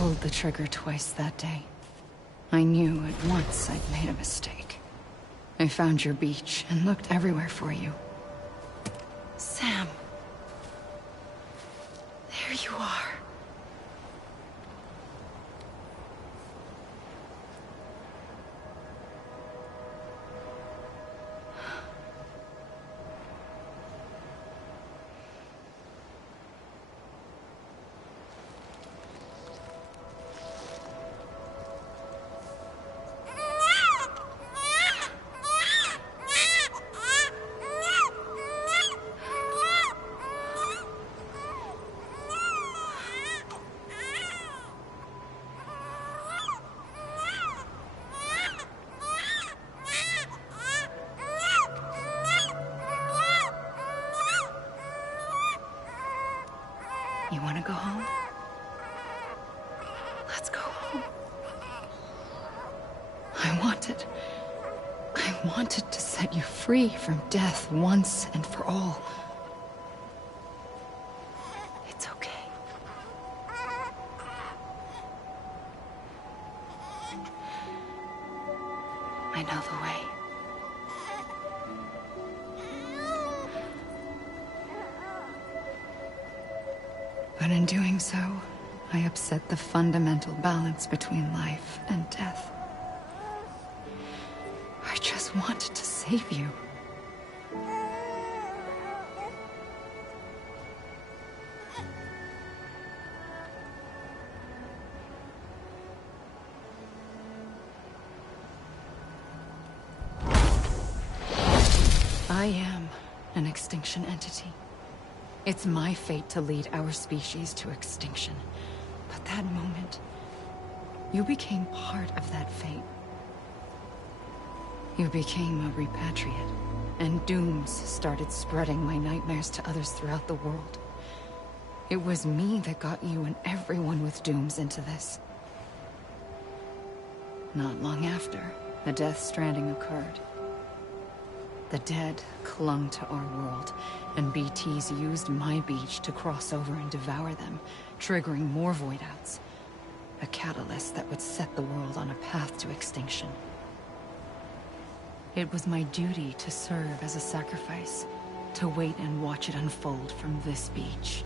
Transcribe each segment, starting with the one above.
pulled the trigger twice that day. I knew at once I'd made a mistake. I found your beach and looked everywhere for you. Sam. There you are. You want to go home? Let's go home. I wanted to set you free from death once and for all. It's okay. I know the way. But in doing so, I upset the fundamental balance between life and death. I just wanted to save you. I am an extinction entity. It's my fate to lead our species to extinction. But that moment, you became part of that fate. You became a repatriate, and dooms started spreading my nightmares to others throughout the world. It was me that got you and everyone with dooms into this. Not long after, a Death Stranding occurred. The dead clung to our world, and BTs used my beach to cross over and devour them, triggering more void-outs. A catalyst that would set the world on a path to extinction. It was my duty to serve as a sacrifice, to wait and watch it unfold from this beach.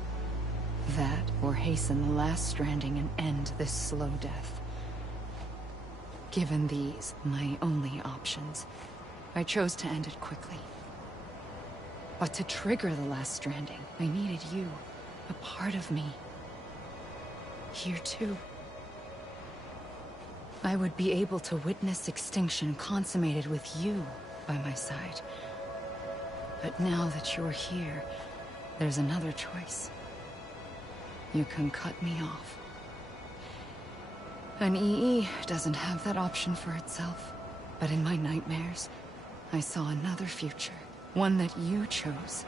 That, or hasten the last stranding and end this slow death. Given these, my only options, I chose to end it quickly. But to trigger the last stranding, I needed you, a part of me. Here too. I would be able to witness extinction consummated with you by my side. But now that you're here, there's another choice. You can cut me off. An EE doesn't have that option for itself. But in my nightmares, I saw another future. One that you chose.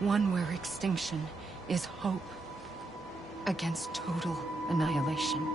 One where extinction is hope against total annihilation.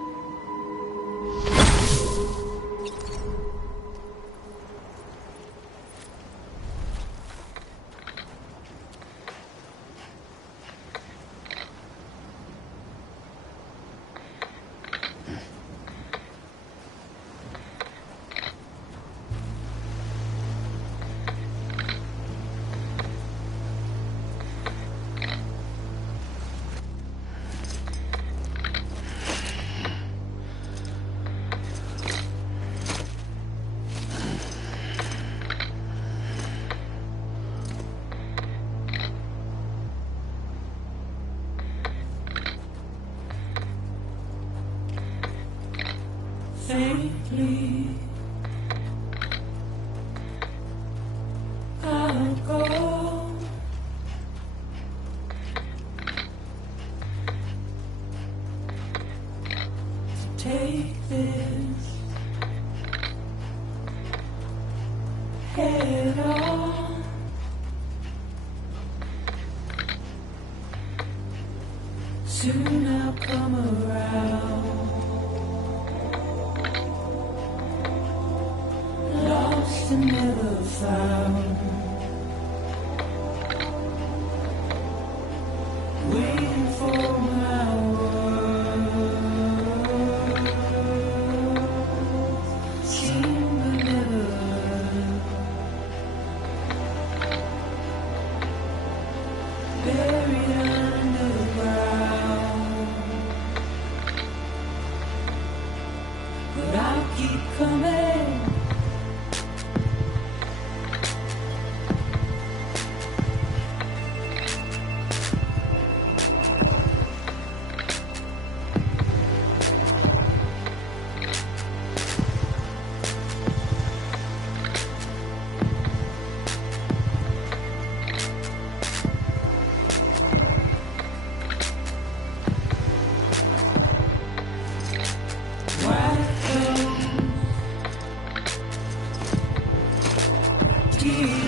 Faintly, I'll go. To take this head on. Soon I'll come around. Lost and never found, waiting for my world.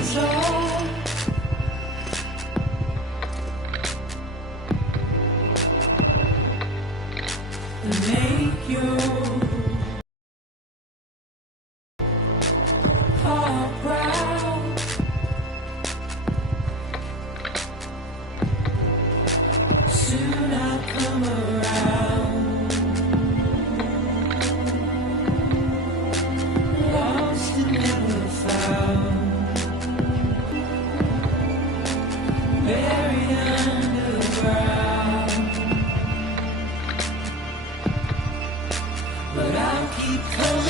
is all. And make your heart proud. Soon I'll come around. Lost and never found. Buried underground. But I'll keep coming.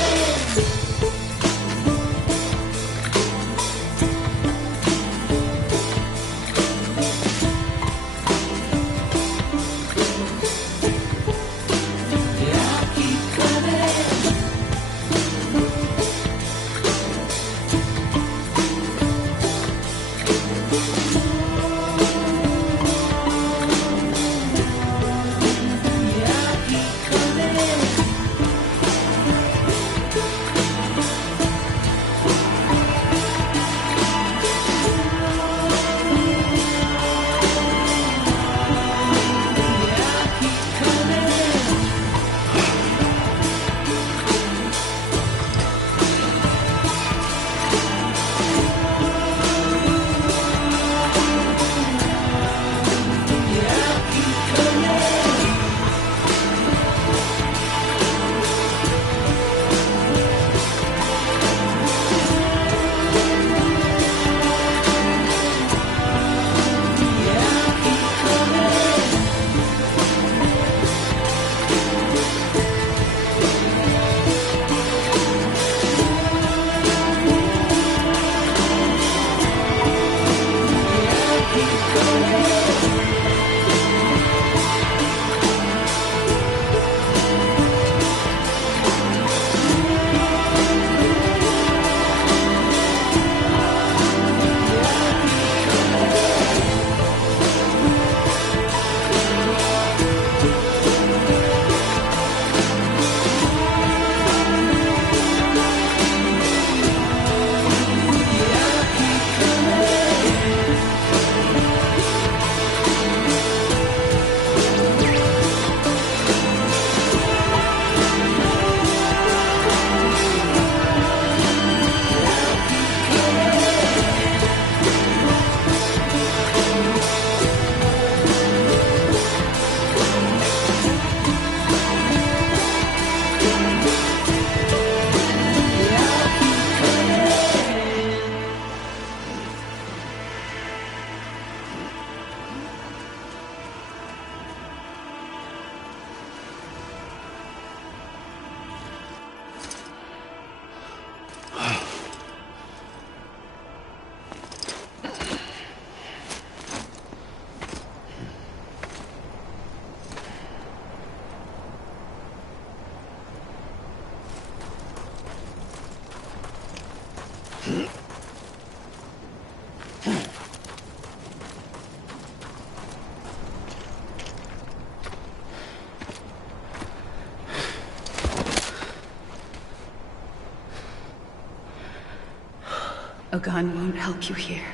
A gun won't help you here.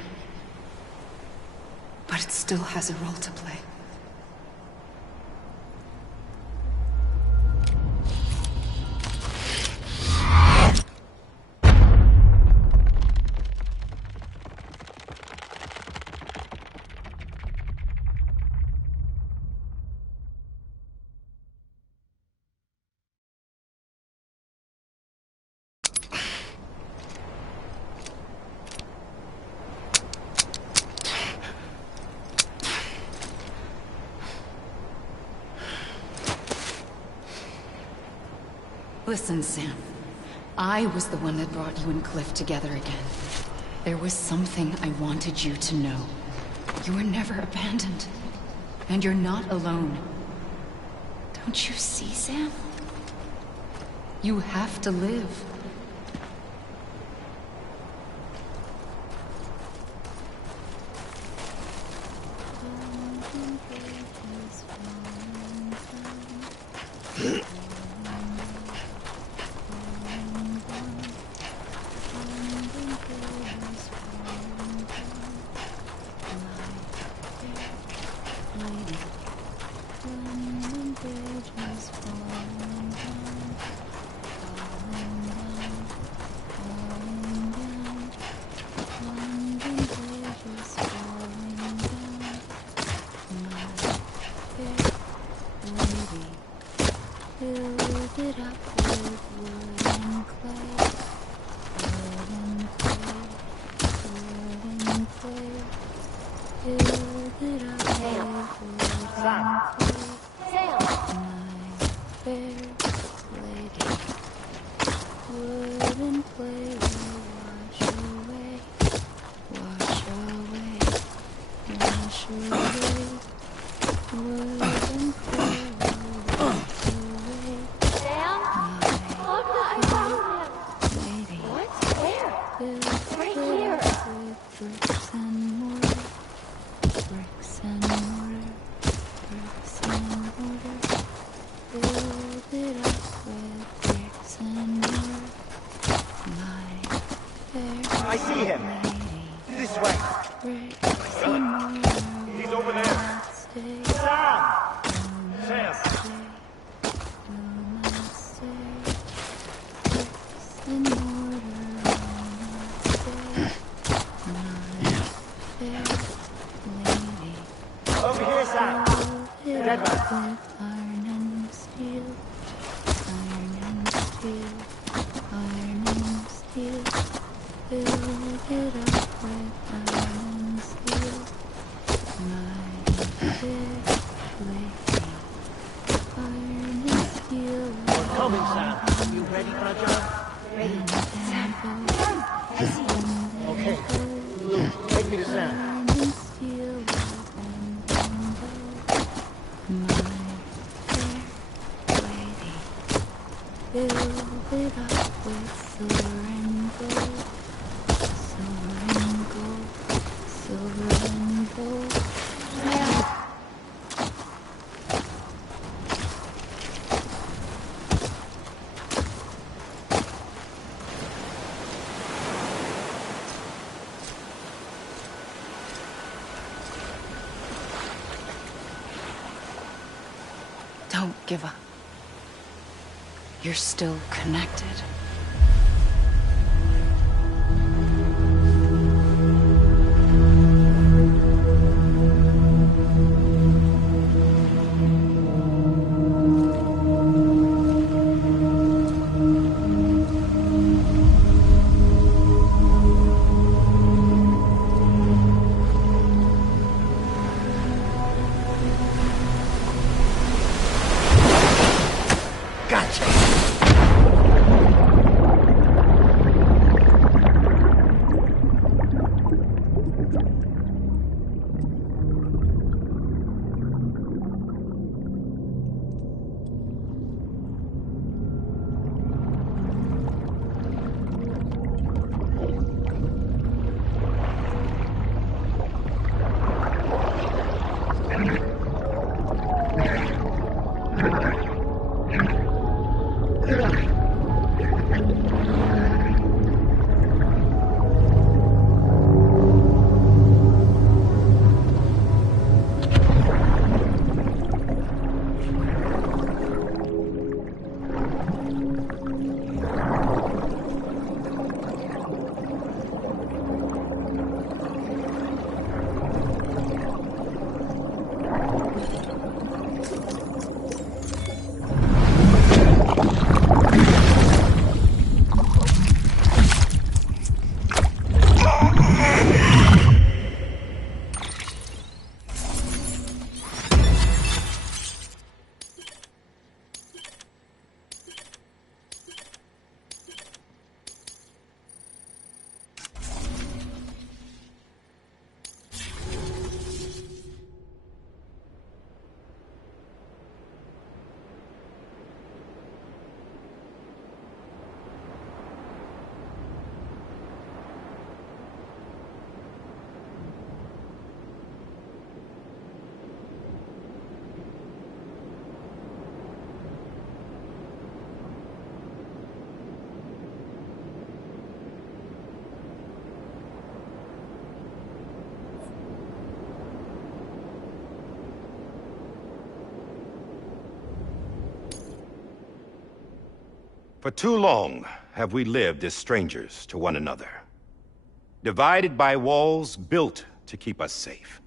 But it still has a role to play. Listen, Sam. I was the one that brought you and Cliff together again. There was something I wanted you to know. You were never abandoned. And you're not alone. Don't you see, Sam? You have to live. I see him. This way. He's over there. Sam! Sam! Over here, Sam. Dead man. We're coming, Sam. You ready for a job? Ready. Sam. I see you. Okay. Luke, take me to Sam. Don't give up. You're still connected. For too long have we lived as strangers to one another, divided by walls built to keep us safe.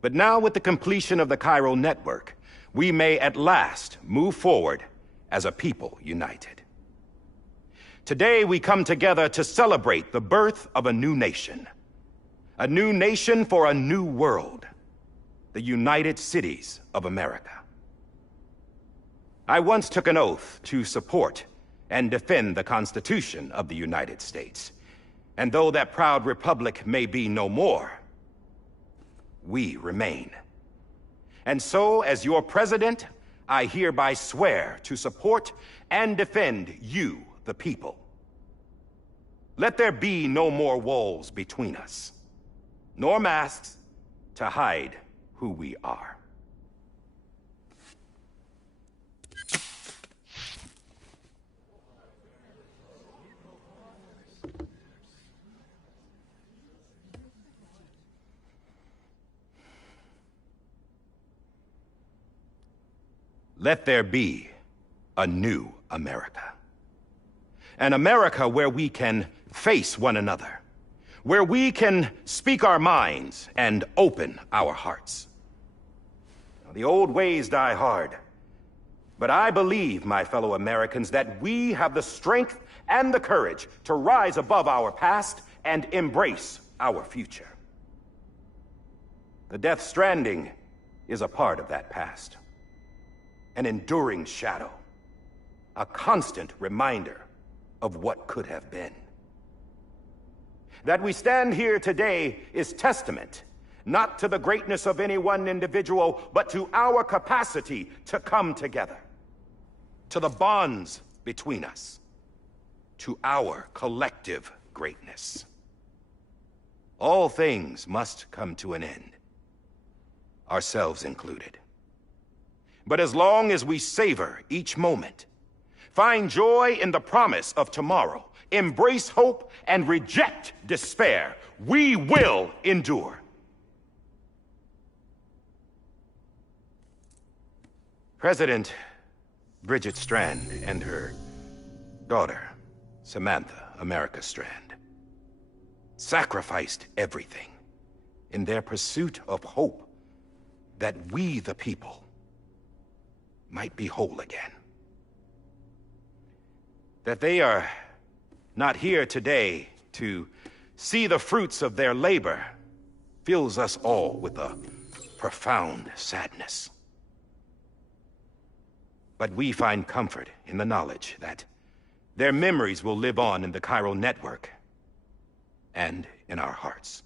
But now, with the completion of the Cairo network, we may at last move forward as a people united. Today we come together to celebrate the birth of a new nation, A new nation for a new world. The United Cities of America. I once took an oath to support and defend the Constitution of the United States. And though that proud republic may be no more, we remain. And so, as your president, I hereby swear to support and defend you, the people. Let there be no more walls between us, nor masks to hide who we are. Let there be a new America. An America where we can face one another, where we can speak our minds and open our hearts. Now, the old ways die hard, but I believe, my fellow Americans, that we have the strength and the courage to rise above our past and embrace our future. The Death Stranding is a part of that past. An enduring shadow, a constant reminder of what could have been. That we stand here today is testament, not to the greatness of any one individual, but to our capacity to come together, to the bonds between us, to our collective greatness. All things must come to an end, ourselves included. But as long as we savor each moment, find joy in the promise of tomorrow, embrace hope, and reject despair, we will endure. President Bridget Strand and her daughter, Samantha America Strand, sacrificed everything in their pursuit of hope that we, the people, might be whole again. That they are not here today to see the fruits of their labor fills us all with a profound sadness. But we find comfort in the knowledge that their memories will live on in the chiral network and in our hearts.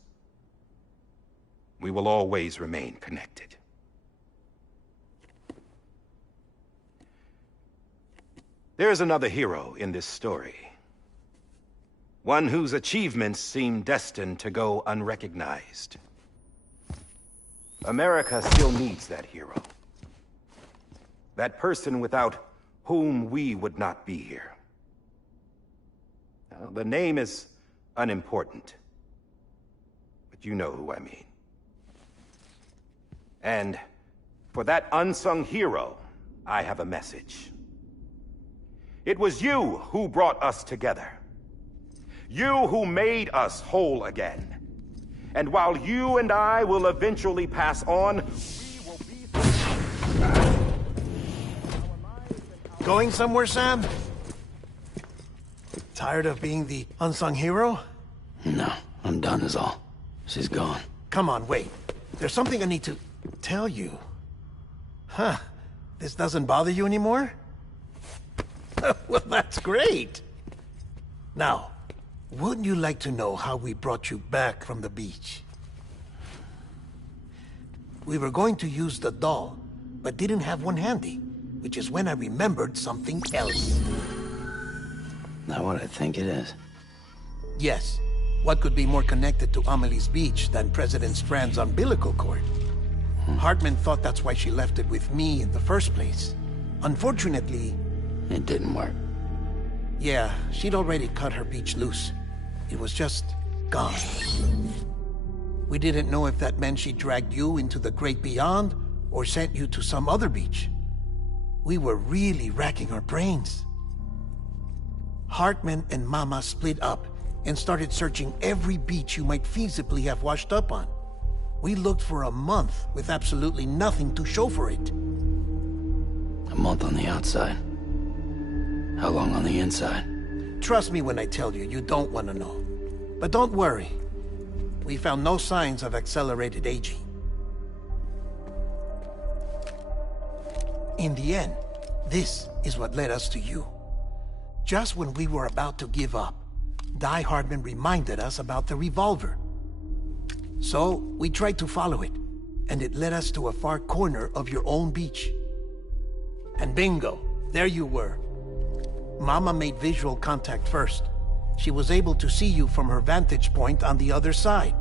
We will always remain connected. There is another hero in this story. One whose achievements seem destined to go unrecognized. America still needs that hero. That person without whom we would not be here. Now, the name is unimportant, but you know who I mean. And for that unsung hero, I have a message. It was you who brought us together. You who made us whole again. And while you and I will eventually pass on, we will be... Going somewhere, Sam? Tired of being the unsung hero? No, I'm done is all. She's gone. Come on, wait. There's something I need to tell you. Huh. This doesn't bother you anymore? Well, that's great. Now, wouldn't you like to know how we brought you back from the beach? We were going to use the doll, but didn't have one handy, which is when I remembered something else. Not what I think it is. Yes. What could be more connected to Amelie's beach than President Strand's umbilical cord? Hartman thought that's why she left it with me in the first place. Unfortunately... It didn't work. Yeah, she'd already cut her beach loose. It was just gone. We didn't know if that meant she dragged you into the great beyond or sent you to some other beach. We were really racking our brains. Hartman and Mama split up and started searching every beach you might feasibly have washed up on. We looked for a month with absolutely nothing to show for it. A month on the outside. How long on the inside? Trust me when I tell you, you don't want to know. But don't worry. we found no signs of accelerated aging. In the end, this is what led us to you. Just when we were about to give up, Die Hardman reminded us about the revolver. So, we tried to follow it, and it led us to a far corner of your own beach. And bingo, there you were. Mama made visual contact first. She was able to see you from her vantage point on the other side.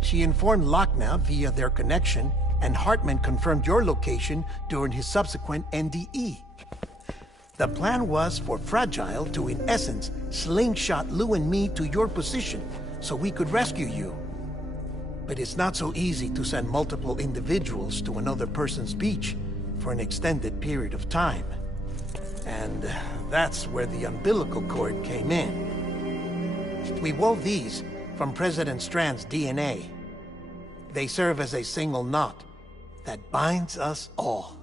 She informed Lochna via their connection, and Hartman confirmed your location during his subsequent NDE. The plan was for Fragile to, in essence, slingshot Lou and me to your position so we could rescue you. But it's not so easy to send multiple individuals to another person's beach for an extended period of time. And that's where the umbilical cord came in. We wove these from President Strand's DNA. They serve as a single knot that binds us all.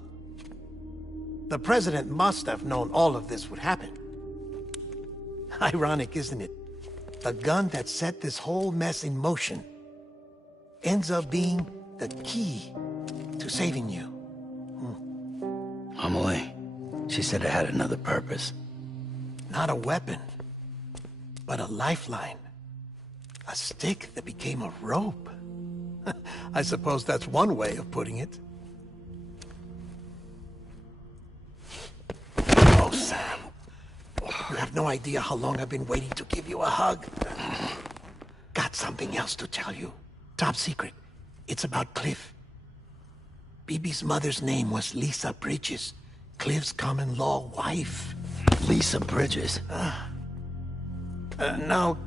The President must have known all of this would happen. Ironic, isn't it? The gun that set this whole mess in motion ends up being the key to saving you. Amelie, she said it had another purpose. Not a weapon, but a lifeline. A stick that became a rope. I suppose that's one way of putting it. Oh, Sam. You have no idea how long I've been waiting to give you a hug. Got something else to tell you. Top secret. It's about Cliff. Bibi's mother's name was Lisa Bridges, Cliff's common-law wife. Lisa Bridges? Now,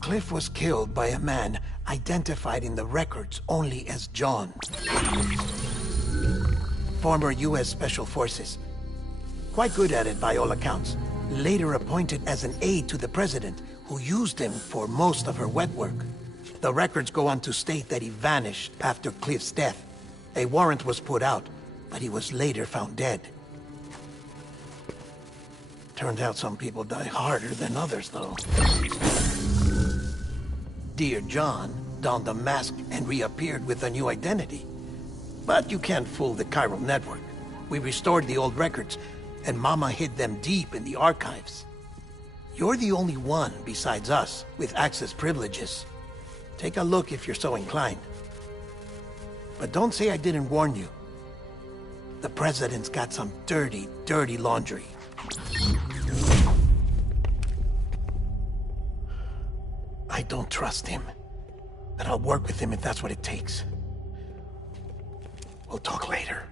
Cliff was killed by a man identified in the records only as John. Former U.S. Special Forces. Quite good at it by all accounts. Later appointed as an aide to the president, who used him for most of her wet work. The records go on to state that he vanished after Cliff's death. A warrant was put out, but he was later found dead. Turned out some people die harder than others, though. Dear John donned a mask and reappeared with a new identity. But you can't fool the chiral network. We restored the old records, and Mama hid them deep in the archives. You're the only one, besides us, with access privileges. Take a look if you're so inclined. But don't say I didn't warn you. The President's got some dirty, dirty laundry. I don't trust him, but I'll work with him if that's what it takes. We'll talk later.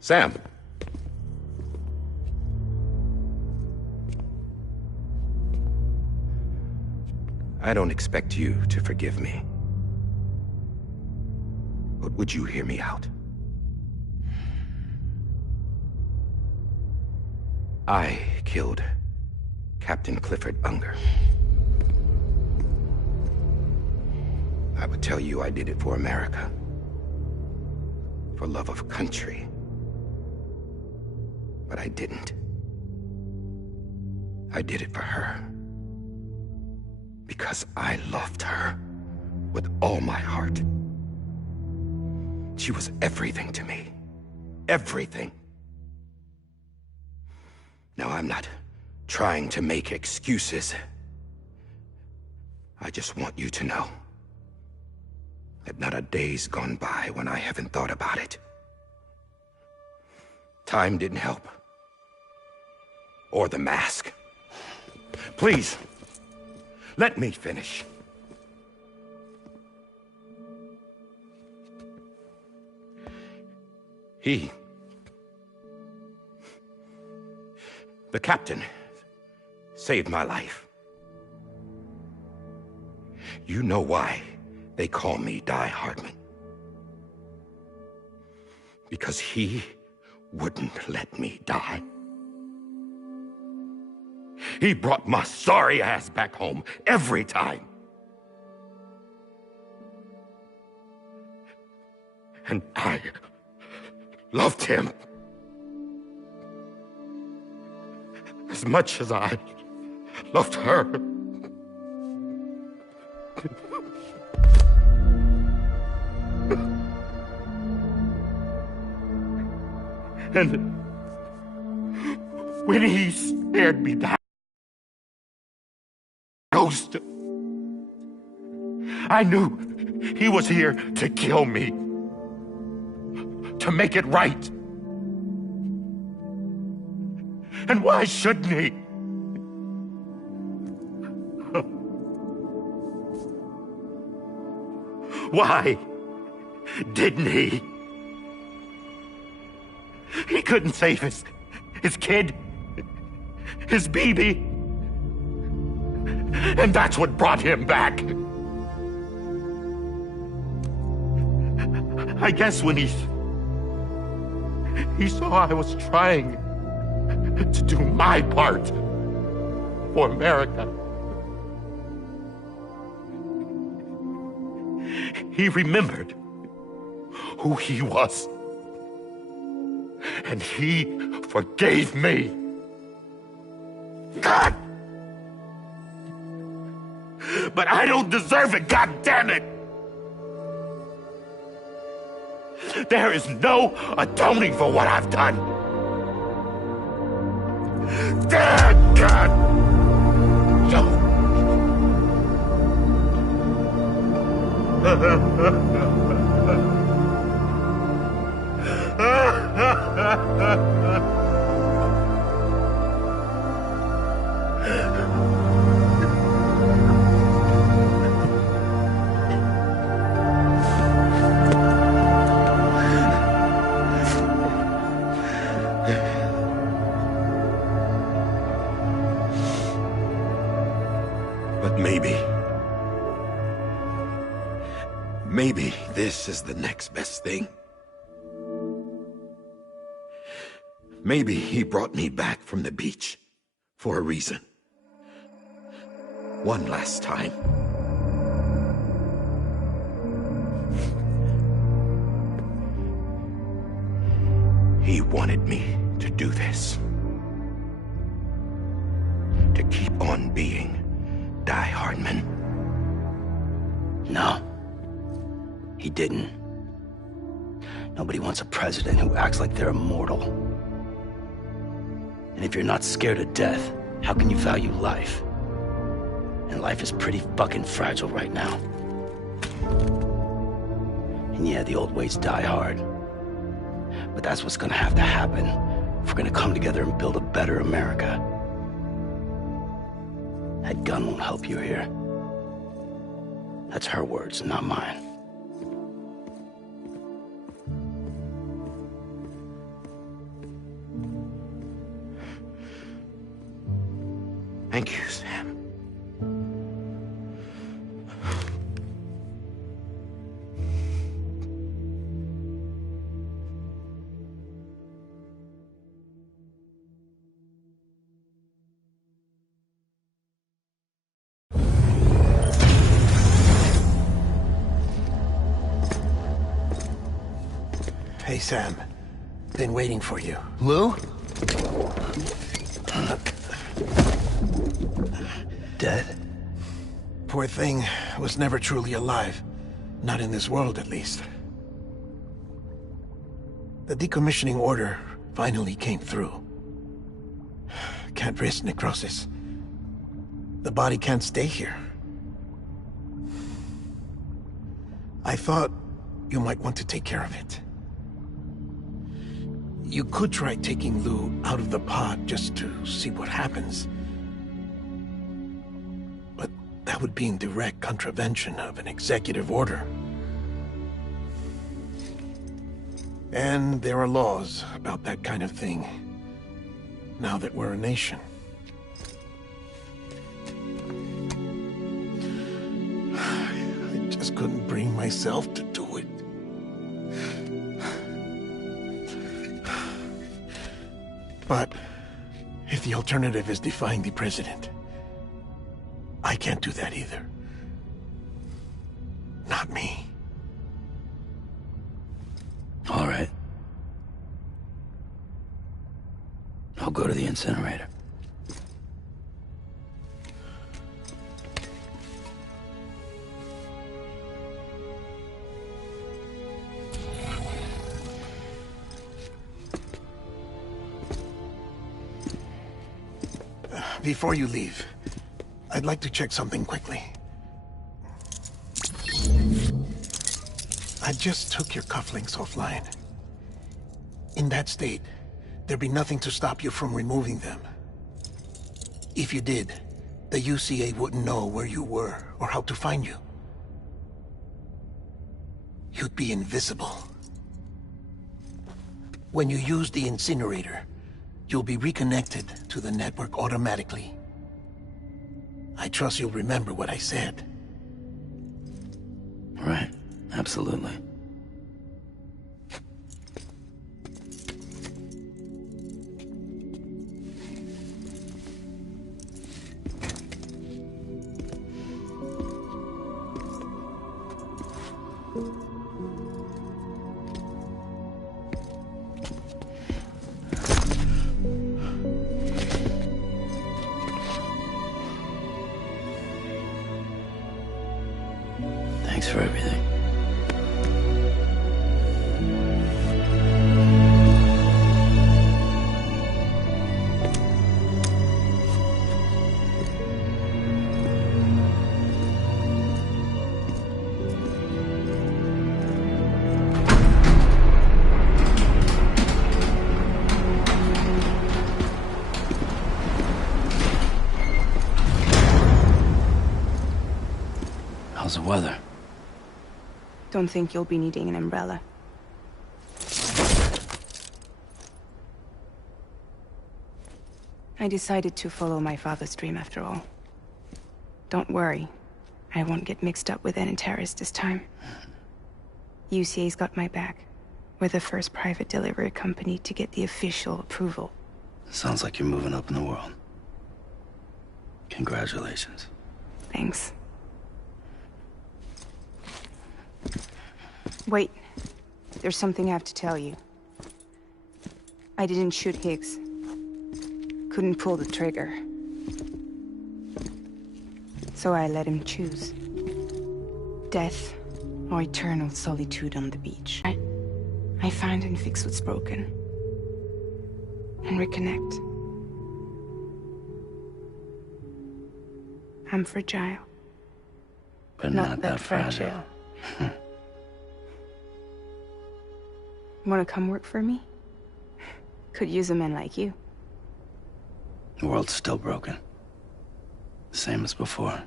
Sam. I don't expect you to forgive me. But would you hear me out? I killed Captain Clifford Unger. I would tell you I did it for America. For love of country. But I didn't. I did it for her. Because I loved her with all my heart. She was everything to me. Everything. Now, I'm not trying to make excuses. I just want you to know that not a day's gone by when I haven't thought about it. Time didn't help. Or the mask. Please, let me finish. The captain, saved my life. You know why they call me Die Hardman. Because he wouldn't let me die. He brought my sorry ass back home every time. And I loved him as much as I loved her. And when he stared me down, ghost, I knew he was here to kill me, to make it right. And why shouldn't he? Why didn't he? He couldn't save his kid, his baby. And that's what brought him back. I guess when he saw I was trying to do my part for America, he remembered who he was. And he forgave me. God! But I don't deserve it, God damn it! There is no atoning for what I've done. Damn God! But maybe this is the next best thing. Maybe he brought me back from the beach for a reason. One last time. He wanted me to do this. To keep on being Die Hardman. No. He didn't. Nobody wants a president who acts like they're immortal. And if you're not scared of death, how can you value life? And life is pretty fucking fragile right now. And yeah, the old ways die hard. But that's what's gonna have to happen if we're gonna come together and build a better America. That gun won't help you here. That's her words, not mine. Thank you, Sam. Hey, Sam. Been waiting for you. Lou? Dead? Poor thing was never truly alive. Not in this world, at least. The decommissioning order finally came through. Can't risk necrosis. The body can't stay here. I thought you might want to take care of it. You could try taking Lou out of the pod just to see what happens. But that would be in direct contravention of an executive order. And there are laws about that kind of thing, now that we're a nation. I just couldn't bring myself to do it. But if the alternative is defying the president, I can't do that either. Not me. go to the incinerator. Before you leave, I'd like to check something quickly. I just took your cufflinks offline. In that state, there'd be nothing to stop you from removing them. If you did, the UCA wouldn't know where you were or how to find you. You'd be invisible. When you use the incinerator, you'll be reconnected to the network automatically. I trust you'll remember what I said. Right. Absolutely. Thanks for everything. How's the weather? Don't think you'll be needing an umbrella. I decided to follow my father's dream after all. Don't worry. I won't get mixed up with any terrorists this time. UCA's got my back. We're the first private delivery company to get the official approval. Sounds like you're moving up in the world. Congratulations. Thanks. Wait. There's something I have to tell you. I didn't shoot Higgs. Couldn't pull the trigger. So I let him choose. Death or eternal solitude on the beach. I find and fix what's broken. And reconnect. I'm fragile. But not that fragile. Wanna come work for me? Could use a man like you. The world's still broken. Same as before.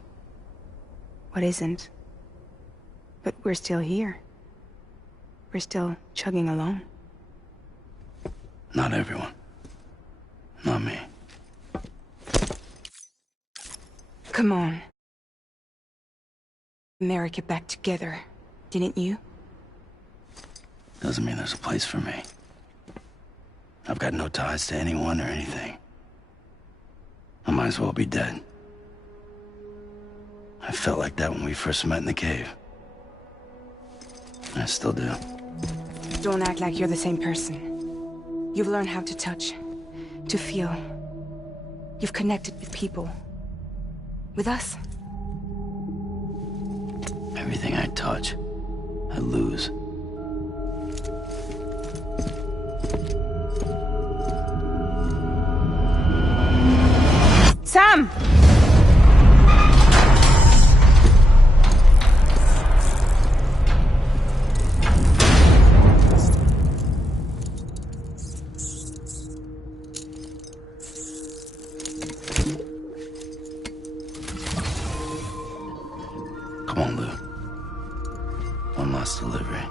What isn't? But we're still here. We're still chugging along. Not everyone. Not me. Come on. America back together, didn't you? Doesn't mean there's a place for me. I've got no ties to anyone or anything. I might as well be dead. I felt like that when we first met in the cave. I still do. Don't act like you're the same person. You've learned how to touch, to feel. You've connected with people. With us. Everything I touch, I lose. Sam! Come on, Lou. One last delivery.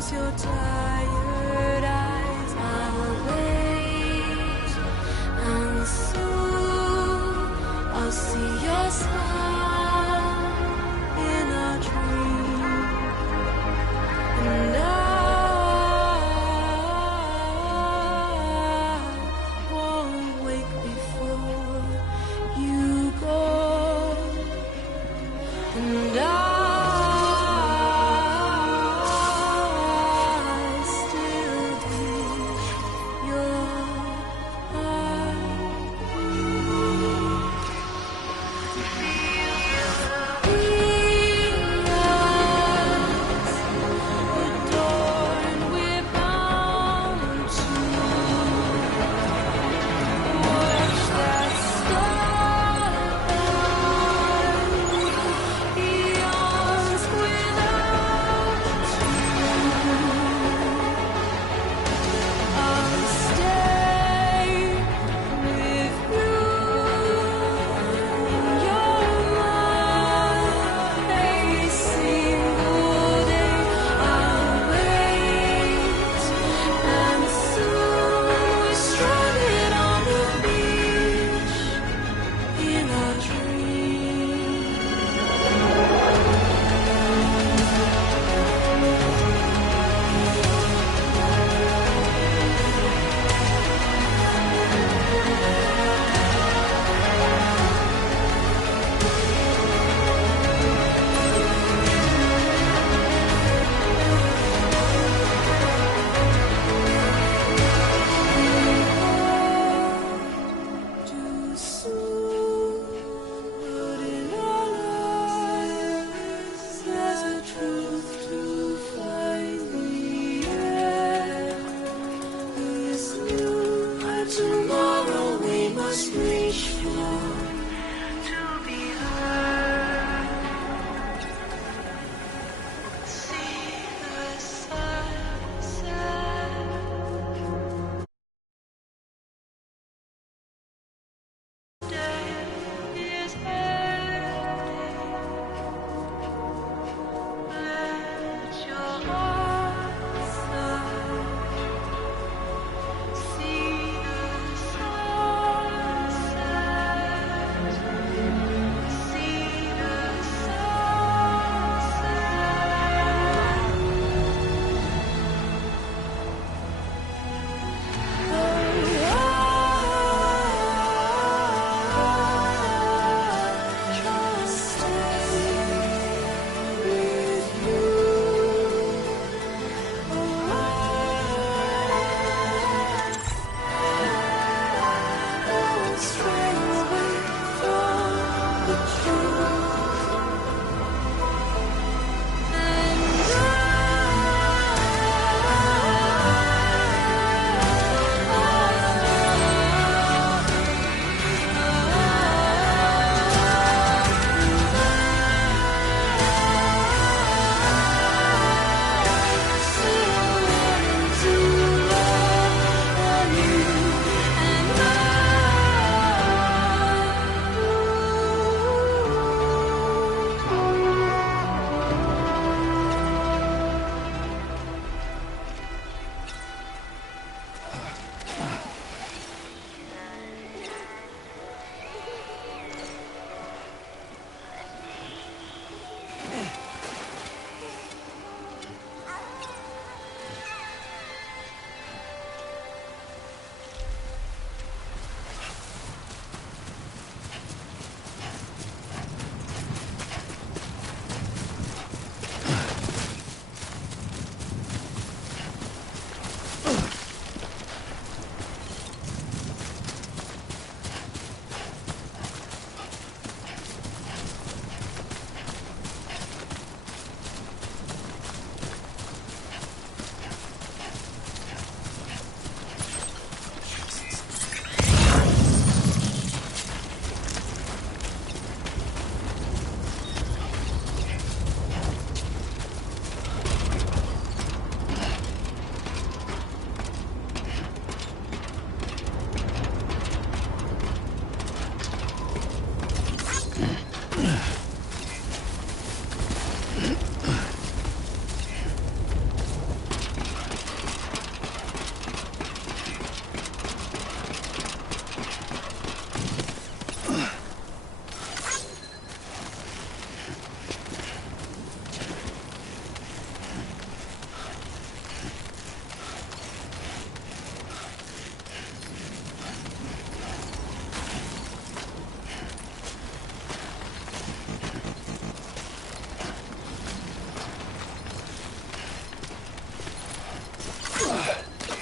close your tired eyes. I'll wait, and soon I'll see your smile in a dream, and I won't wake before you go, and I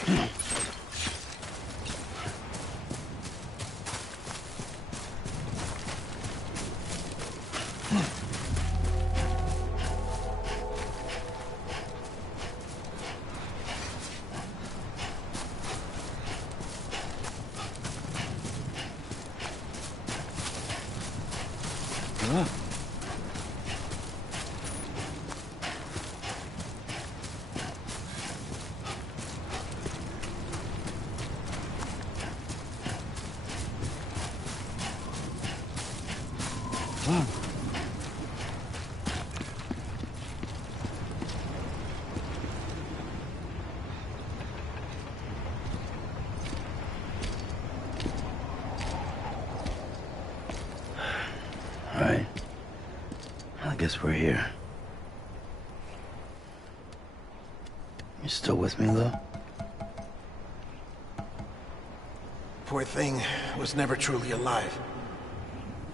Alright. I guess we're here. You still with me, though? Poor thing was never truly alive.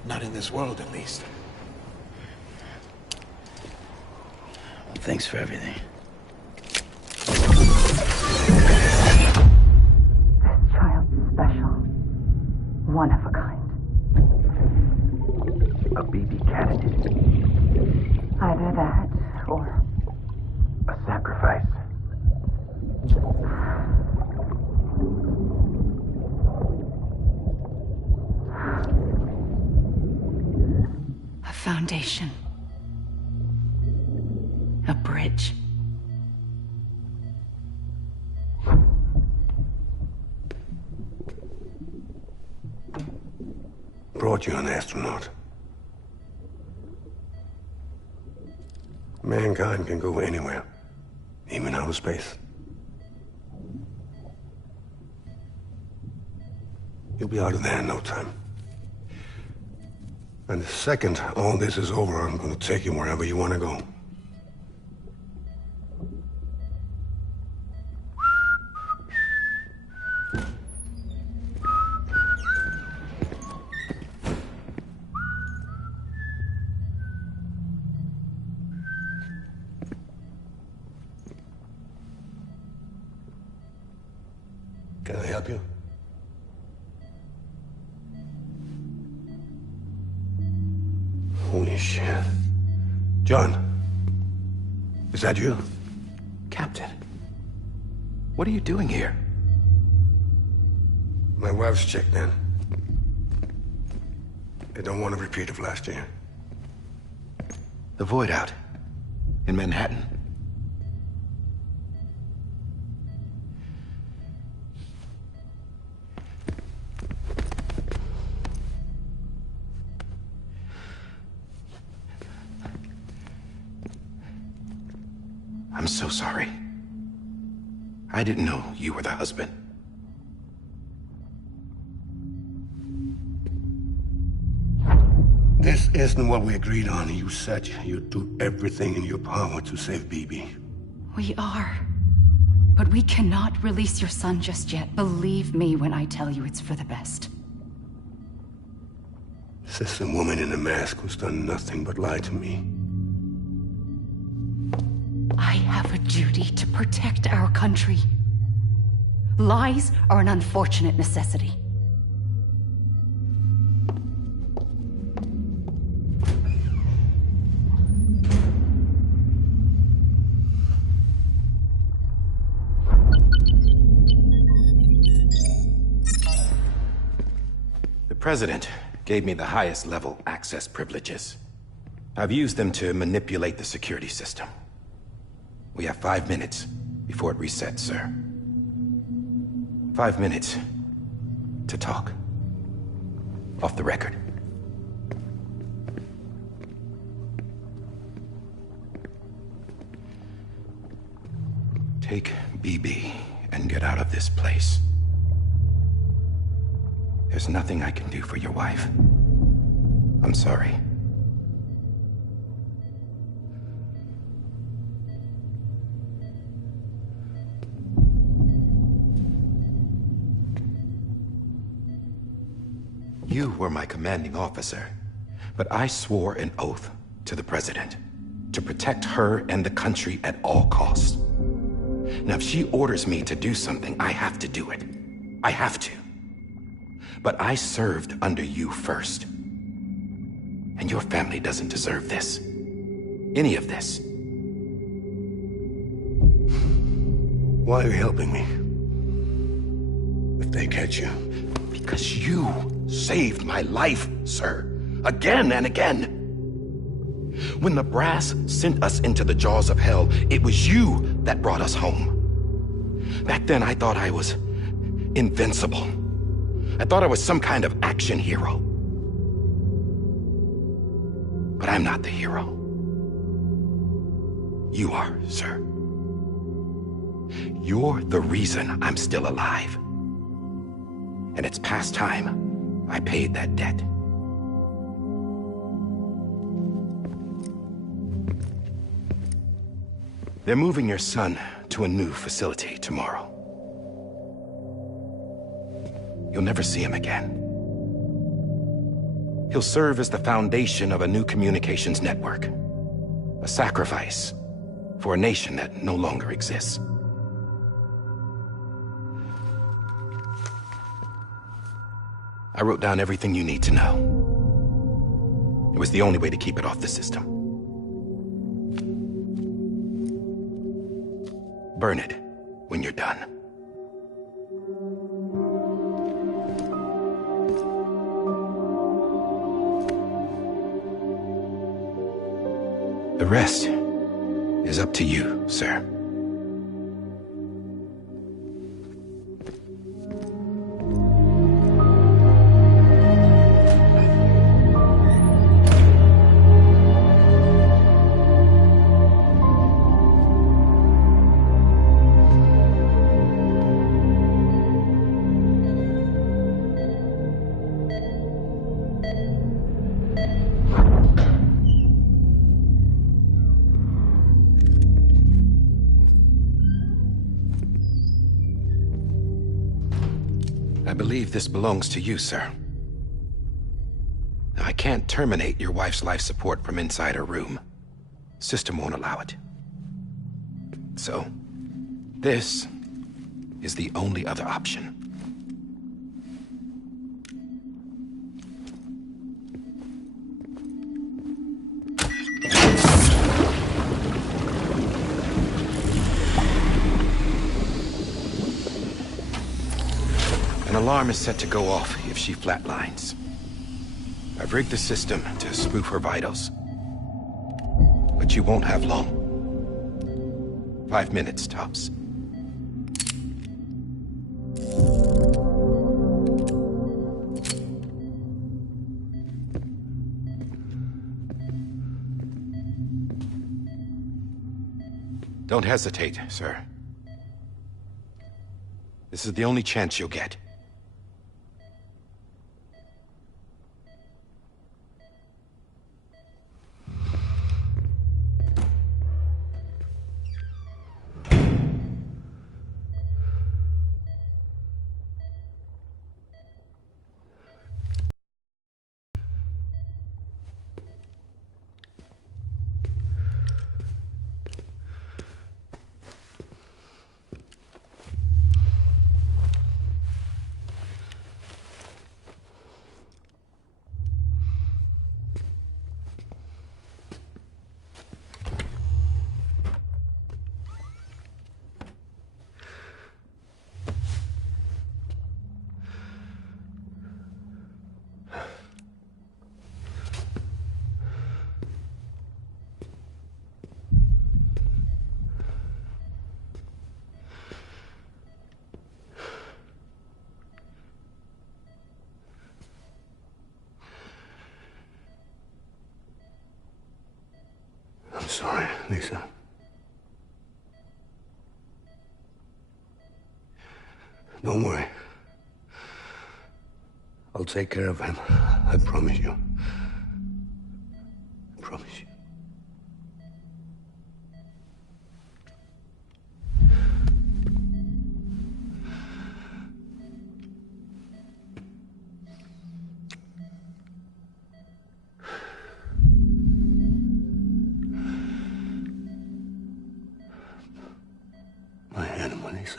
Not in this world, at least. Well, thanks for everything. Child special. One of a kind. A BB candidate. Either that, or A sacrifice. a foundation. A bridge. Brought you an astronaut. Mankind can go anywhere, even outer space. You'll be out of there in no time. And the second all this is over, I'm gonna take you wherever you wanna go. Can I help you? Holy shit. John, is that you? Captain, what are you doing here? My wife's checked in. They don't want a repeat of last year. The Void out in Manhattan. I'm so sorry. I didn't know you were the husband. This isn't what we agreed on. You said you'd do everything in your power to save BB. We are. But we cannot release your son just yet. Believe me when I tell you it's for the best. This is a woman in a mask who's done nothing but lie to me. I have a duty to protect our country. Lies are an unfortunate necessity. The President gave me the highest level access privileges. I've used them to manipulate the security system. We have 5 minutes before it resets, sir. 5 minutes to talk. Off the record. Take BB and get out of this place. There's nothing I can do for your wife. I'm sorry. You were my commanding officer, but I swore an oath to the President to protect her and the country at all costs. Now, if she orders me to do something, I have to do it. I have to. But I served under you first. And your family doesn't deserve this. Any of this. Why are you helping me? If they catch you. Because you saved my life, sir. Again and again. When the brass sent us into the jaws of hell, it was you that brought us home. Back then, I thought I was invincible. I thought I was some kind of action hero. But I'm not the hero. You are, sir. You're the reason I'm still alive. And it's past time I paid that debt. They're moving your son to a new facility tomorrow. You'll never see him again. He'll serve as the foundation of a new communications network. A sacrifice for a nation that no longer exists. I wrote down everything you need to know. It was the only way to keep it off the system. Burn it when you're done. The rest is up to you, sir. I believe this belongs to you, sir. Now, I can't terminate your wife's life support from inside her room. System won't allow it. So, this is the only other option. An alarm is set to go off if she flatlines. I've rigged the system to spoof her vitals. But you won't have long. 5 minutes, tops. Don't hesitate, sir. This is the only chance you'll get. I'm sorry, Lisa. Don't worry. I'll take care of him. I promise you. I promise you. My 么意思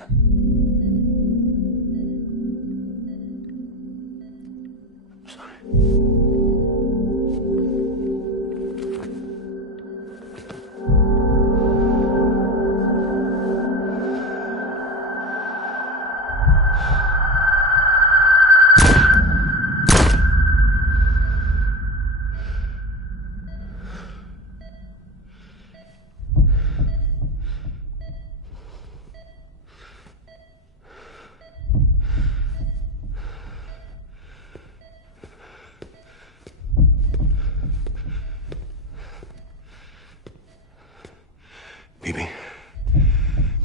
？BB?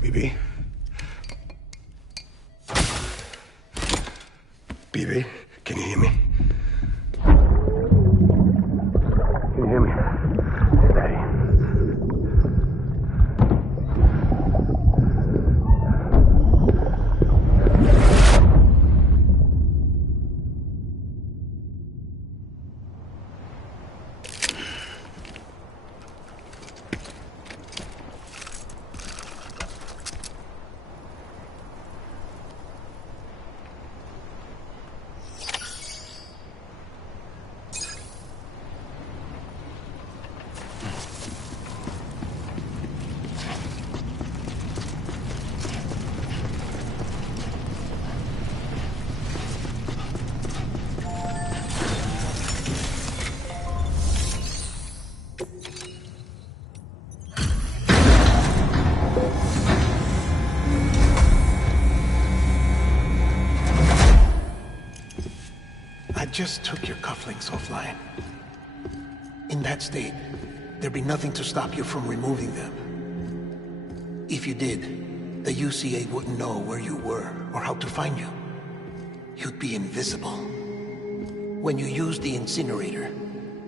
BB? BB? Can you hear me? Can you hear me? Steady. I just took your cufflinks offline. In that state, there'd be nothing to stop you from removing them. If you did, the UCA wouldn't know where you were or how to find you. You'd be invisible. When you use the incinerator,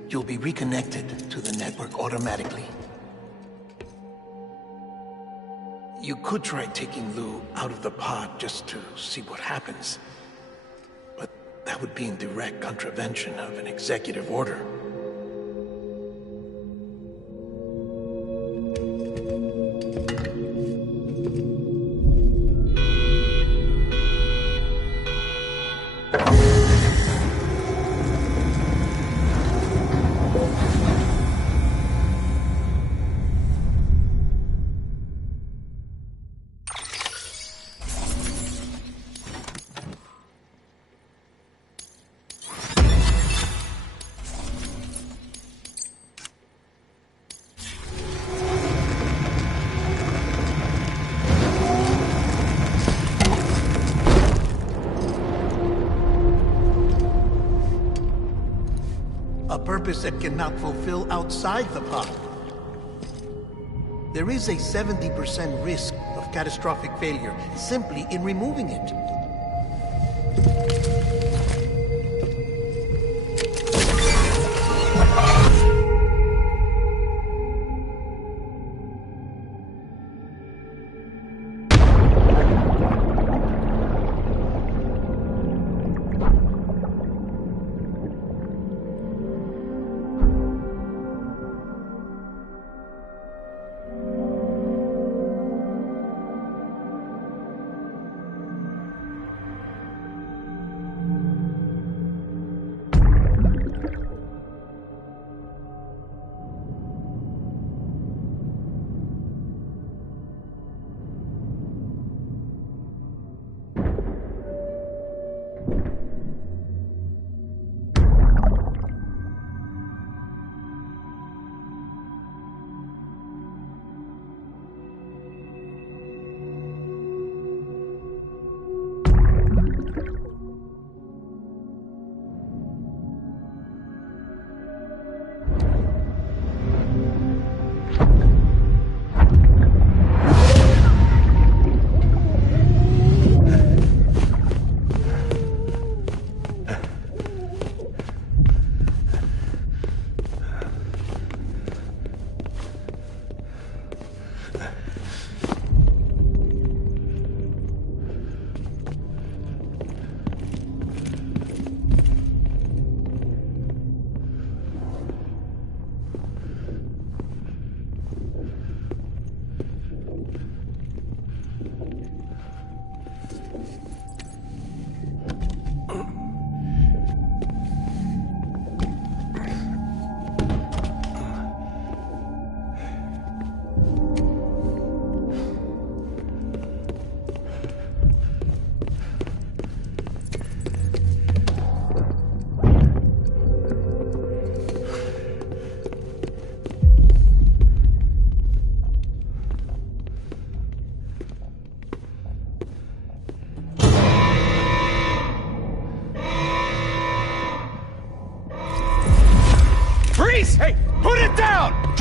you'll be reconnected to the network automatically. You could try taking Lou out of the pod just to see what happens. But that would be in direct contravention of an executive order. A purpose that cannot fulfill outside the pod. There is a 70% risk of catastrophic failure simply in removing it.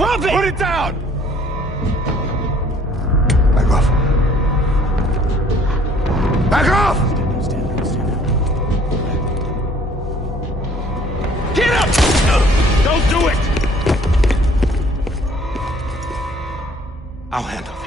Drop it! Put it down! Back off. Back off! Get up! Don't do it! I'll handle this.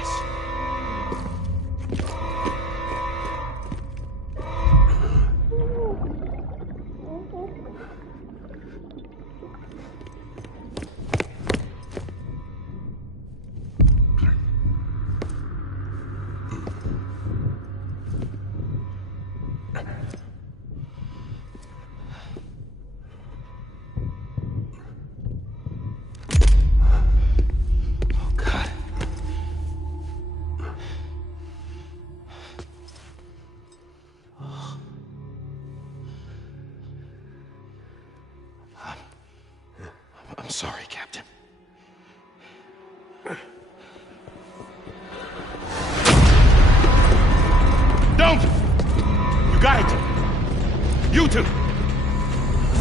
I'm sorry, Captain. Don't! You got it! You two!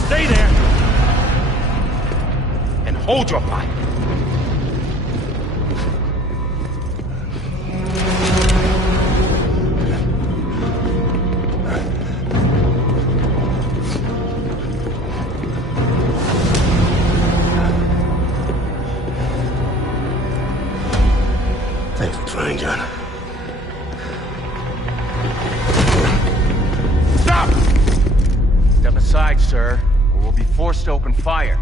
Stay there! And hold your fire! Thanks for trying, John. Stop! Step aside, sir, or we'll be forced to open fire.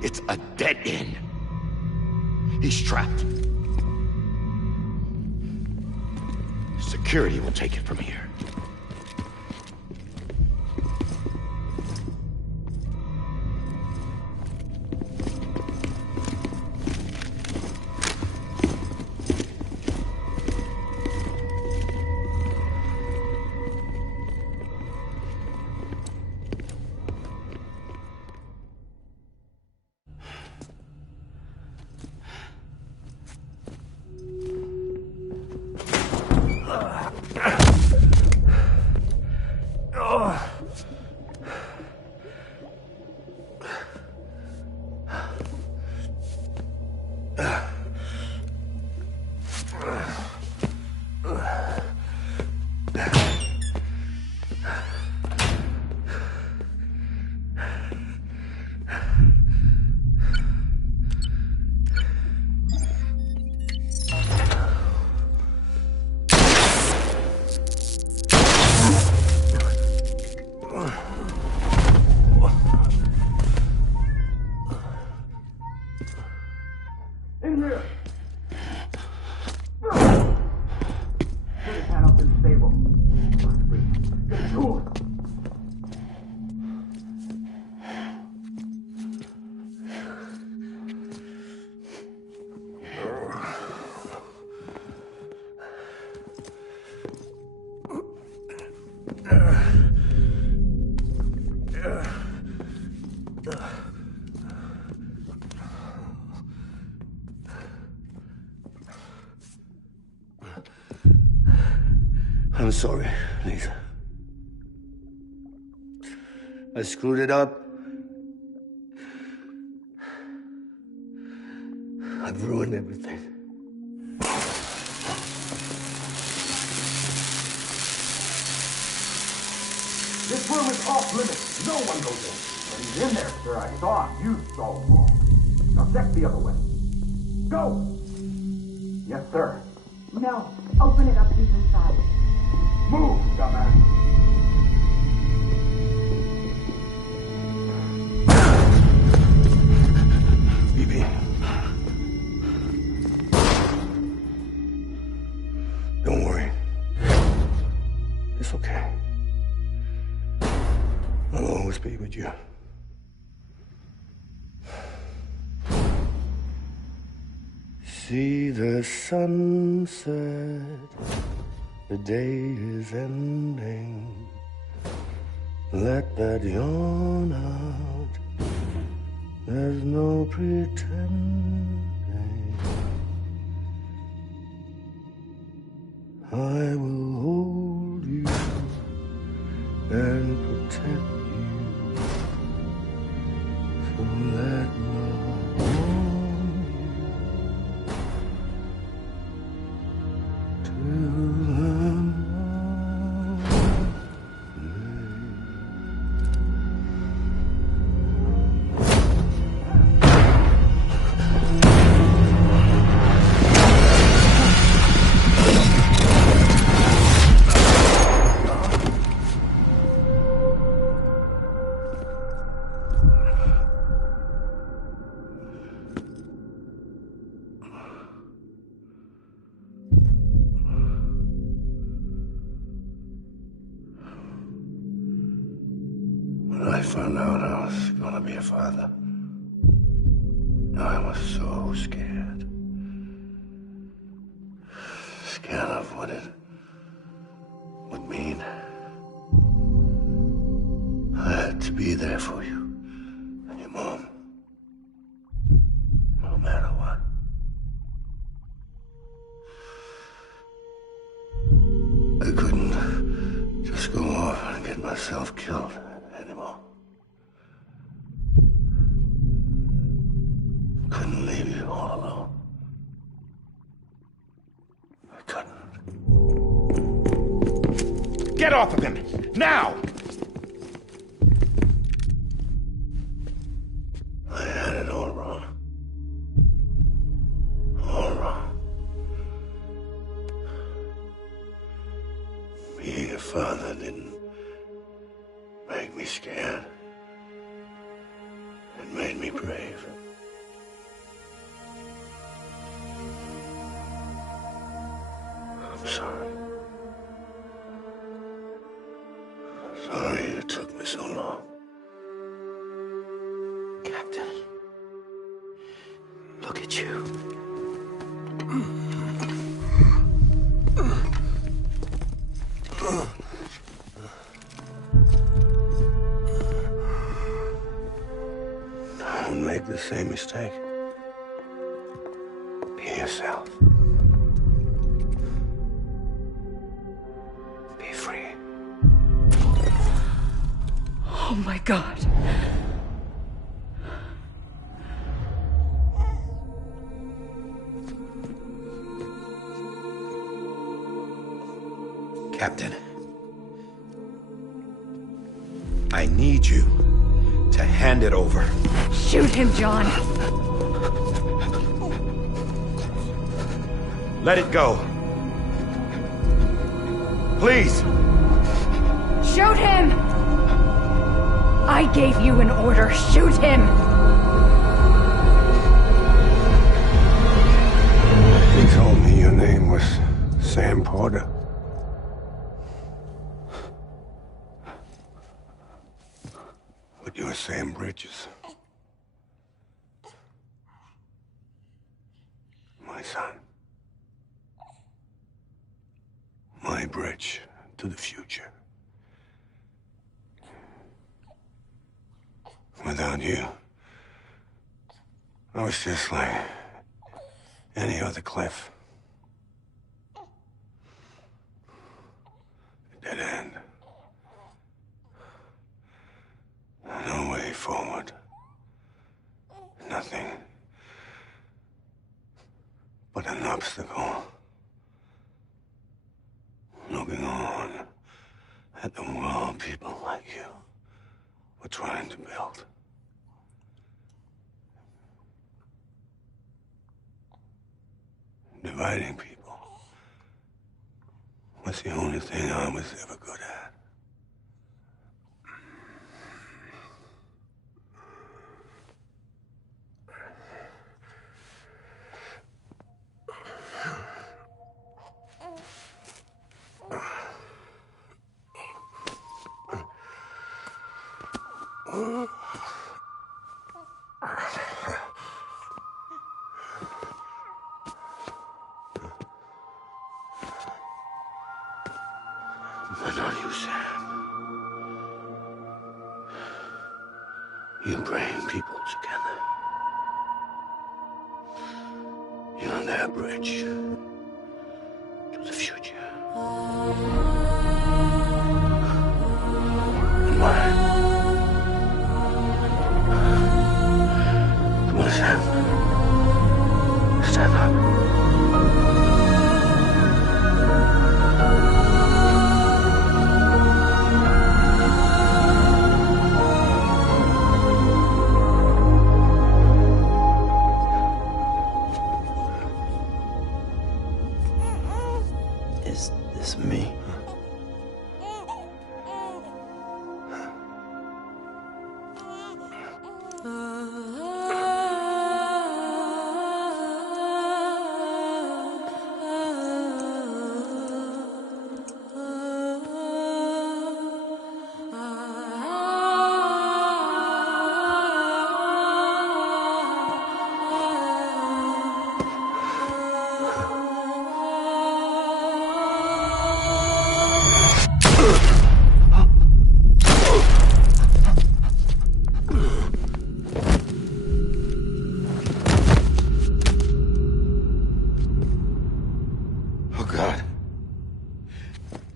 It's a dead end. He's trapped. Security will take it from here. I'm sorry, Lisa. I screwed it up. I've ruined everything. This room is off limits. No one goes in. But he's in there, sir. I saw him. You saw him wrong. Now check the other way. Go! Yes, sir. No. Open it up. He's inside. Move, dumbass. BB. Don't worry. It's okay. I'll always be with you. See the sunset. The day is ending. Let that yawn out. There's no pretending. I will hold you and protect you. So let my arms I found out I was gonna be a father, I was so scared. Scared of what it would mean. I had to be there for you and your mom, no matter what. I couldn't just go off and get myself killed anymore. Couldn't leave you all alone. I couldn't. Get off of him! Now! I had it all wrong. All wrong. Being a father didn't make me scared. It made me brave. I'm sorry. Sorry it took me so long. Captain, look at you. Don't make the same mistake. Be yourself. Be free. Oh my God. Captain, I need you to hand it over. Shoot him, John. Let it go. Please. Shoot him! I gave you an order. Shoot him! He told me your name was Sam Porter. But you're Sam Bridges. My son. My bridge to the future. Without you, I was just like any other Cliff. A dead end. No way forward. Nothing but an obstacle. Looking on at the world people like you were trying to build. Dividing people was the only thing I was ever good at. But not you, Sam. You bring people together. You're their bridge to the future. And mine. Come on, Sam. Stand up.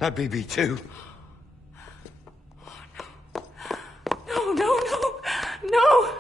Not BB2. No, no, no, no!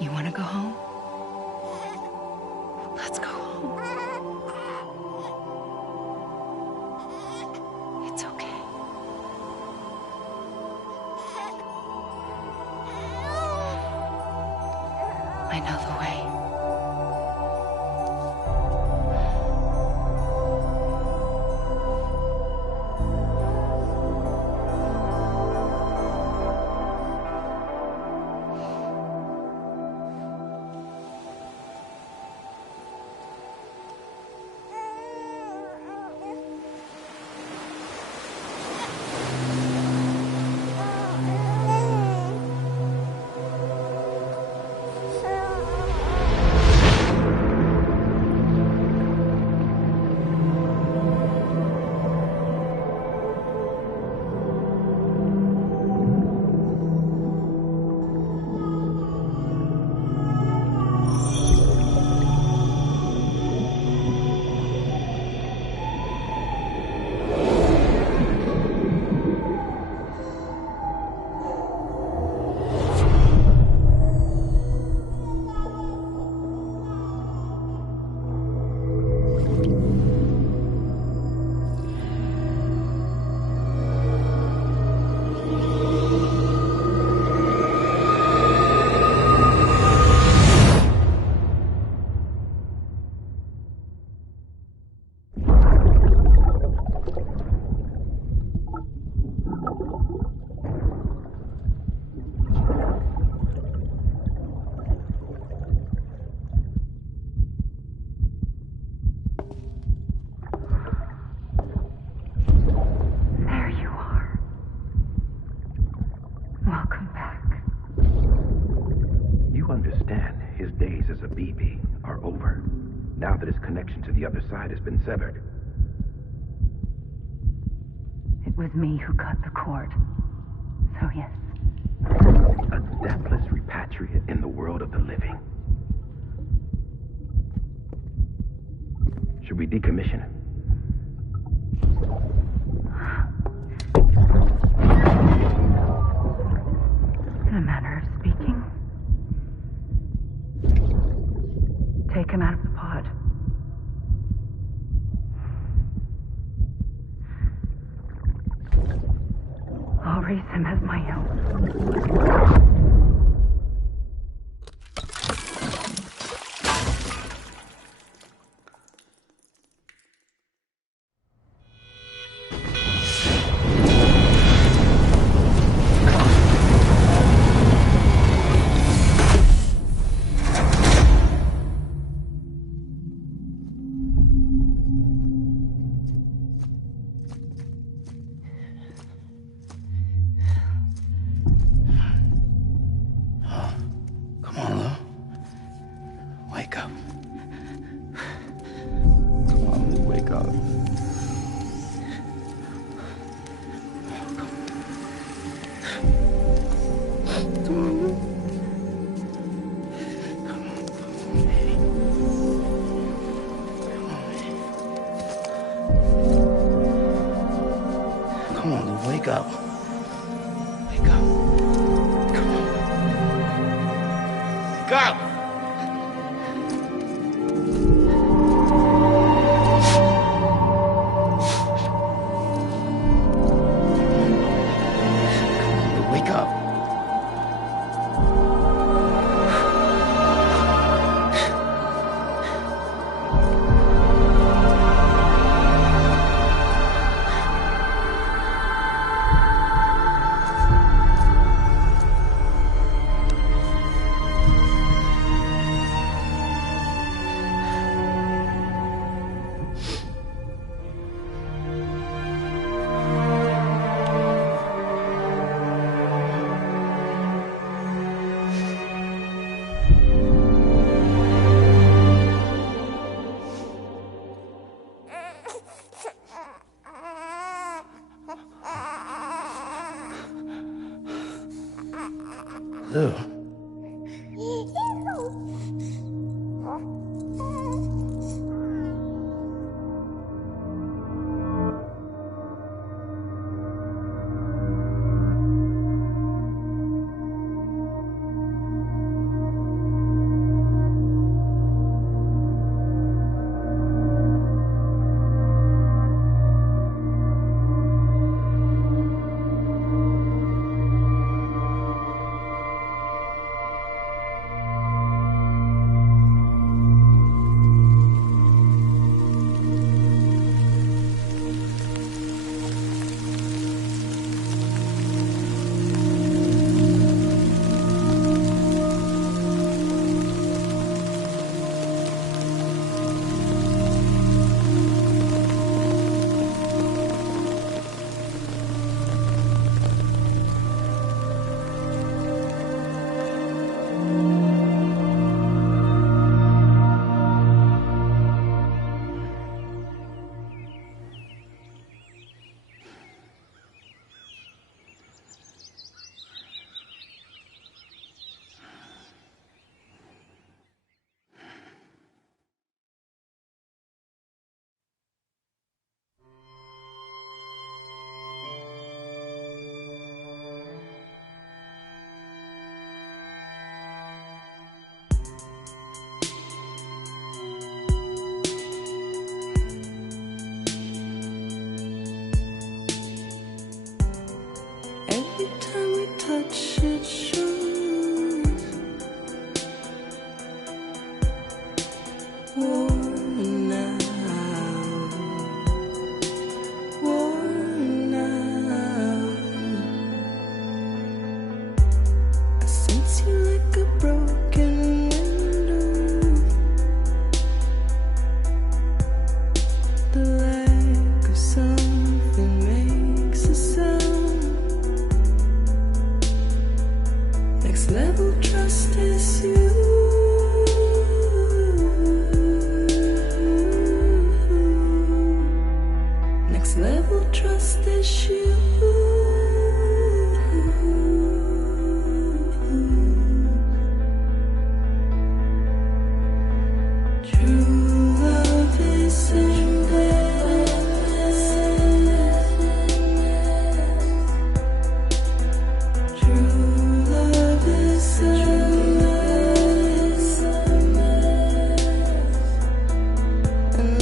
You want to go home? Let's go home. It's okay. I know the way. Now that his connection to the other side has been severed. It was me who cut the cord. So yes. A deathless repatriate in the world of the living. Should we decommission him? embrace him as my own. Come on, Lou, wake up. Wake up. Come on. Wake up! Wake up. Lou.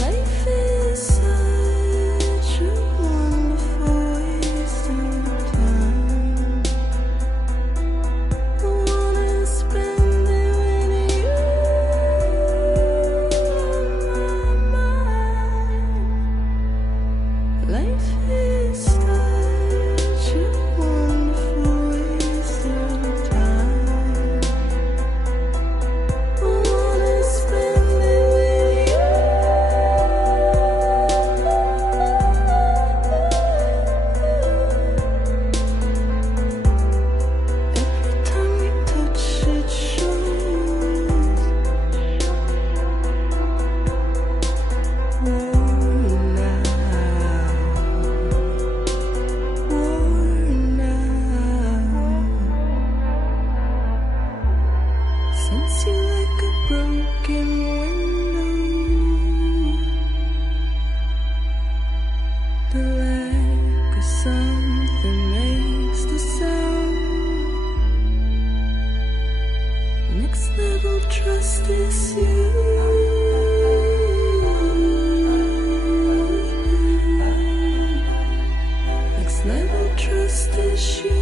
Life is such a wonderful waste. that makes the sound. Next level trust is you. Next level trust is you.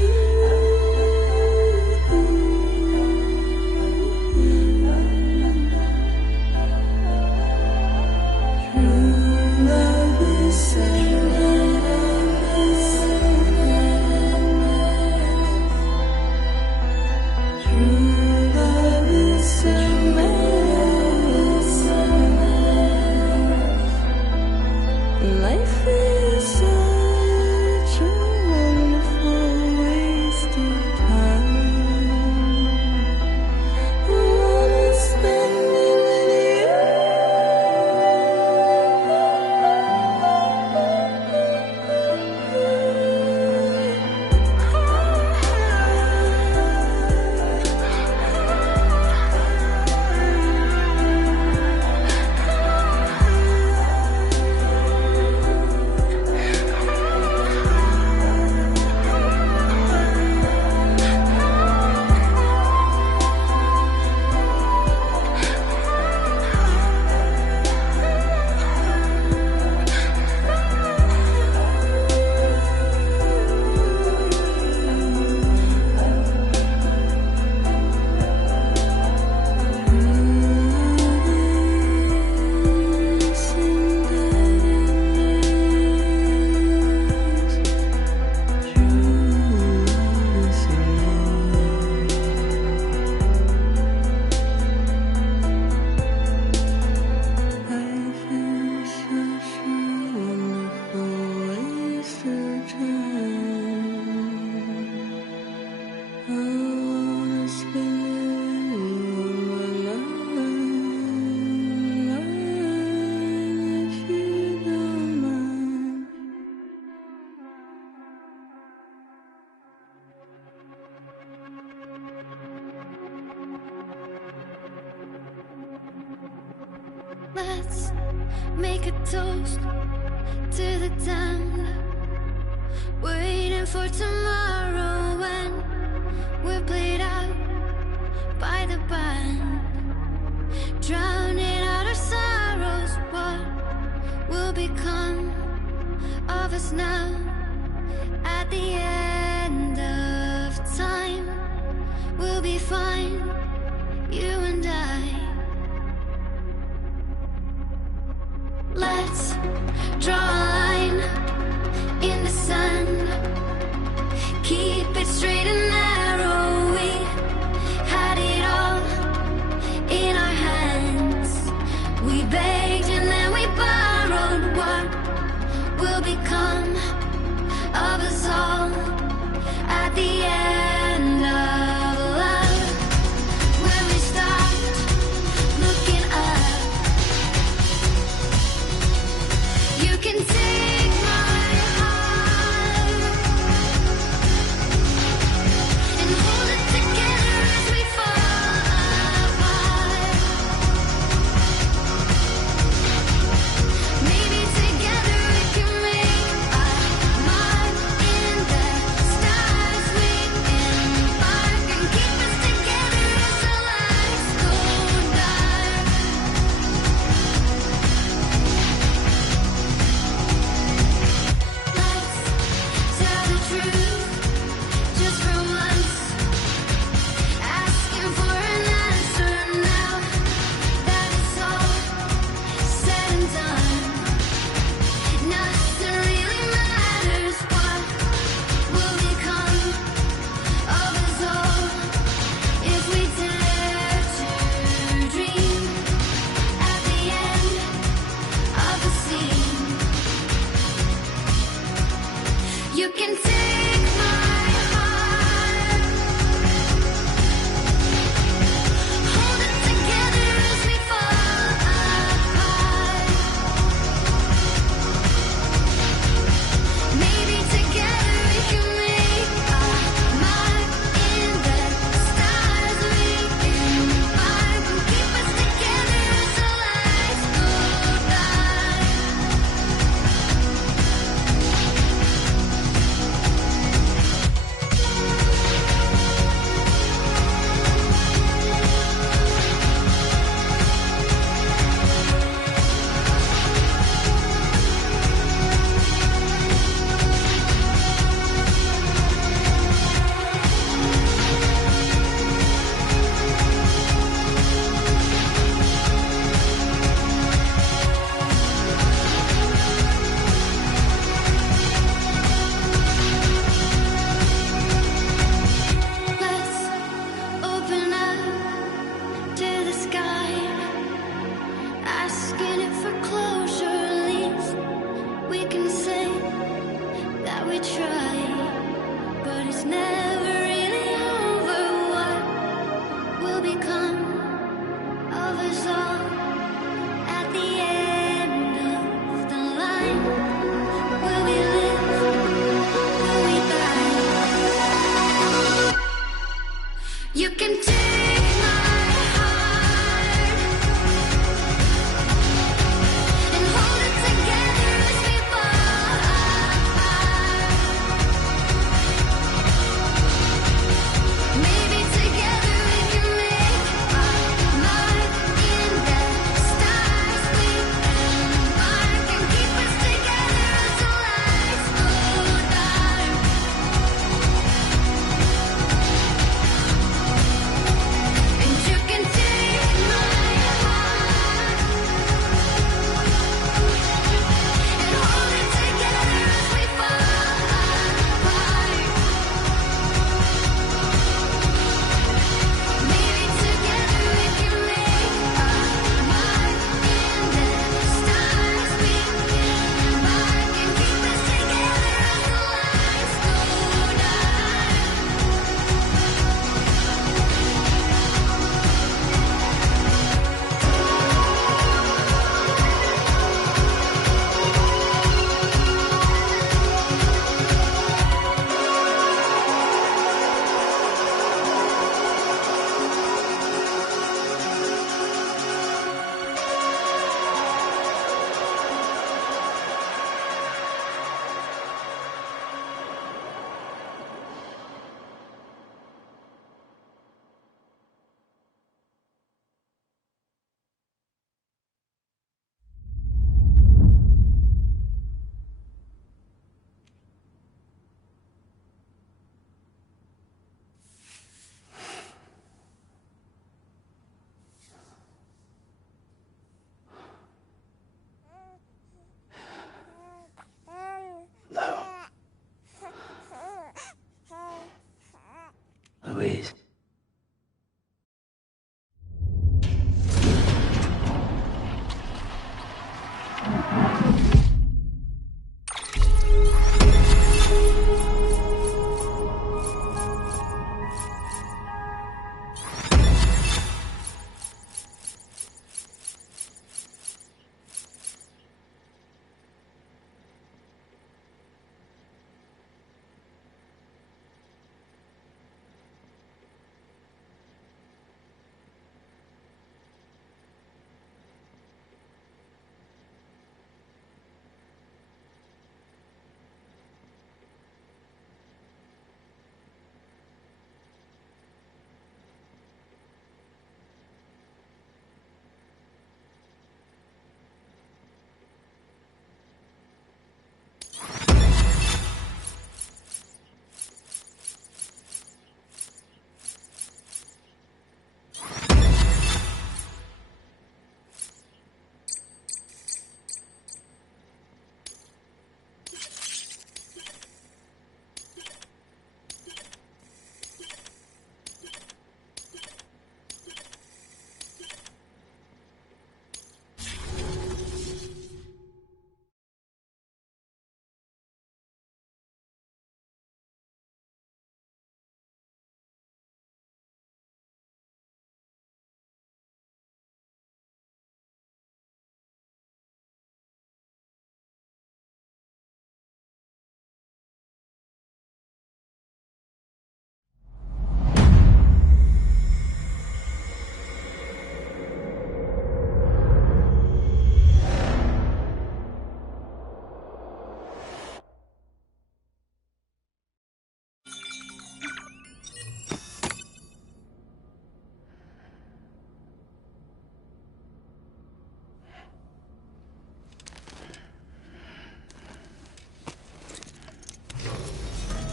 Let's make a toast to the damned, waiting for tomorrow when we're played out by the band, drowning out our sorrows. What will become of us now at the end of time? We'll be fine, you and I. Let's draw a line in the sand, keep it straight and narrow. We had it all in our hands. We begged and then we borrowed. What will become of us all at the end of love? When we start looking up, you can take my heart and hold it together as we fall apart. Maybe together we can make a mark in the stars. We embark and keep us together as the lights go dark. Let's tell the truth just for once, asking for an answer now that it's all said and done. Nothing really matters. What will become of us all if we dare to dream at the end of the scene? You can take my heart, hold it together as we fall apart. Maybe together we can make a mark in the stars. We embark and keep us together as the lights go dark. please.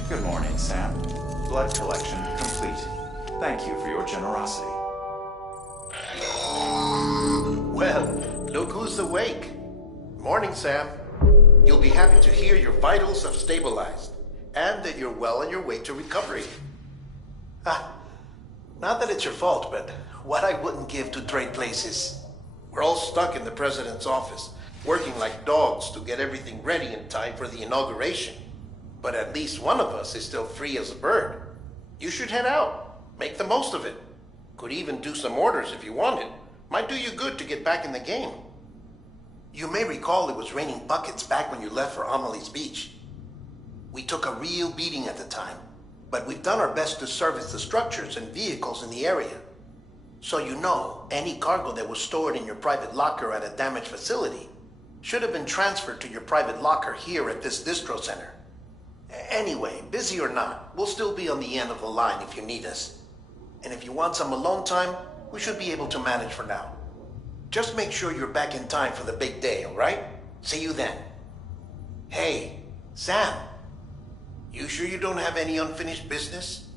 Good morning, Sam. Blood collection complete. Thank you for your generosity. Well, look who's awake. Morning, Sam. You'll be happy to hear your vitals have stabilized, and that you're well on your way to recovery. Not that it's your fault, but what I wouldn't give to trade places. We're all stuck in the president's office, working like dogs to get everything ready in time for the inauguration. But at least one of us is still free as a bird. You should head out. Make the most of it. Could even do some orders if you wanted. Might do you good to get back in the game. You may recall it was raining buckets back when you left for Amelie's Beach. We took a real beating at the time, but we've done our best to service the structures and vehicles in the area. So you know, any cargo that was stored in your private locker at a damaged facility should have been transferred to your private locker here at this distro center. Anyway, busy or not, we'll still be on the end of the line if you need us. And if you want some alone time, we should be able to manage for now. Just make sure you're back in time for the big day, all right? See you then. Hey, Sam. You sure you don't have any unfinished business?